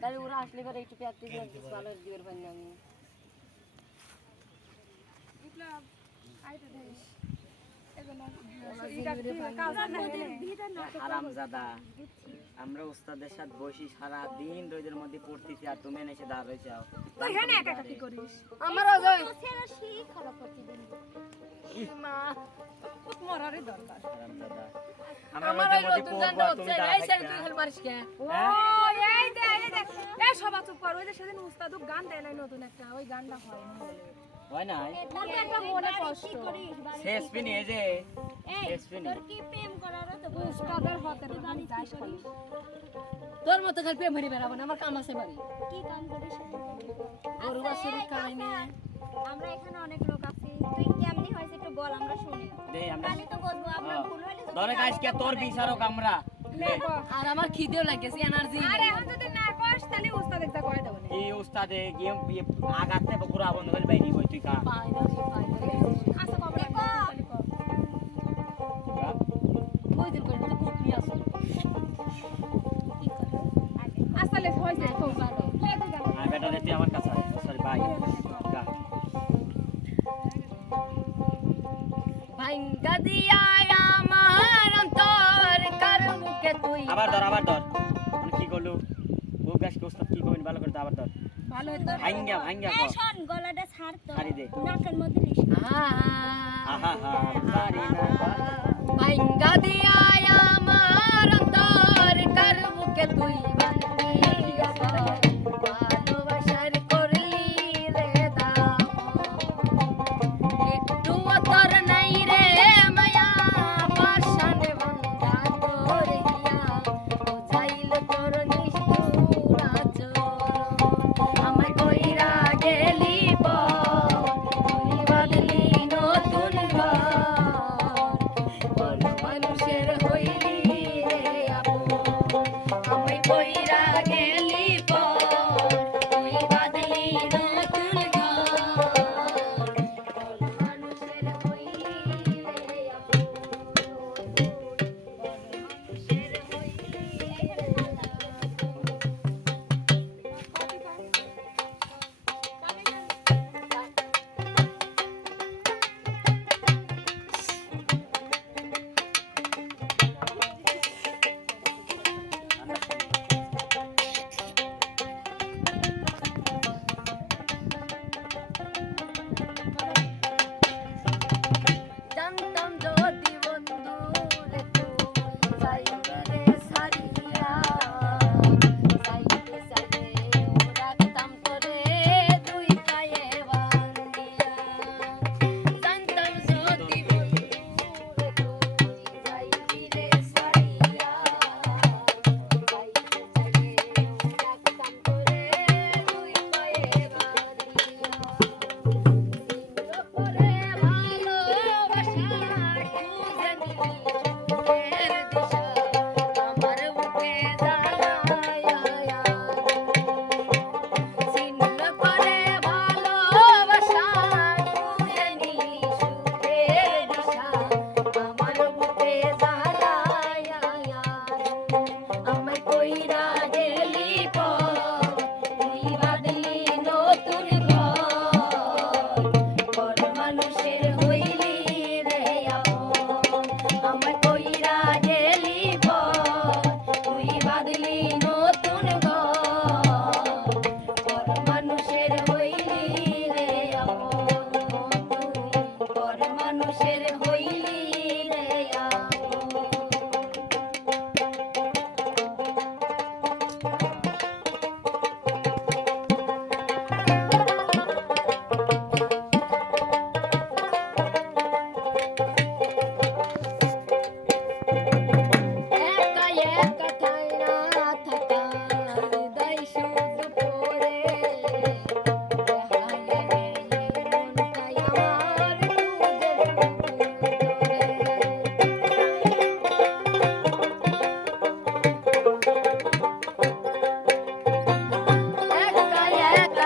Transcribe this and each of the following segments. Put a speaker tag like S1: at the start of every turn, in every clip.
S1: তাহলে ওরা আসলে পরে একটু প্র্যাকটিস ভালো দিবের পারি না আমি
S2: আমরা উস্তাদের সাথে বসি সারা দিন রোদের মধ্যে পড়তেছি আর তুমি এসে দাঁড় রয়েছে
S3: তুই এখানে একা একা কি করিস?
S1: আমারও জয় মা
S3: মরারই দরকার।
S2: আমরা
S1: ওই নতুন গানটা হচ্ছে এই তুই খেল মারিস কে
S2: হ্যাঁ?
S3: ও, এই দে, এই দে। এই সবা চুপ কর, ওই যে সেদিন উস্তাদুক গান দেয় নাই নতুন একটা, ওই গানটা হয়নি বলে।
S2: হয় না। শেষ পিনি এই যে শেষ পিনি
S3: করিস।
S1: তোর মতো খালি প্রেম হারি বেড়াবো না আমার কাম আছে বাড়ি। গরু বাছুর খাওয়াই নিয়ে
S4: আমরা এখানে অনেক লোক আছি। তুই কেমনি হয়েছে একটু বল আমরা শুনি।
S2: দে আমরা
S4: তো বলব আমরা। ভুল হইলে
S2: ধরে আজকে তোর বিচারক আমরা।
S1: আর আমার খিদেও লাগেছে এনার্জি
S3: আর এখন যদি না কস, তাহলে উস্তাদ একটা করে দেবো।
S2: কি উস্তাদে গিয়ে আগাতে পুরা বন্ধ করে বাইরে কই তুই কা আমার কাছে সরি ভাই।
S1: ভাঙ্গা দিয়া আমার অন্তর কার মুখে তুই
S2: আবার ধর আবার ধর। আবার ধর।
S3: ভালো হতো।
S2: ভাঙ্গা ভাঙ্গা
S4: কর। শোন গলাটা ছাড় তো।
S2: ছাড়ি দে।
S4: নাকের মধ্যে নিস
S1: আহা
S2: আহা হা
S1: ভাঙ্গা দিয়া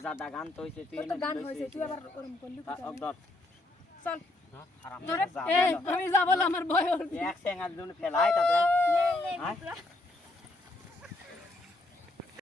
S2: দাদা গান তো তুই
S3: তো গান হইছে তুই আবার ওরম করলি
S2: ধর।
S3: চল।
S2: হ্যাঁ,
S3: ধরে আমি যাব আমার ভয়
S2: এক সেঙ্গার দুন ফেলাই তাতে হ্যাঁ?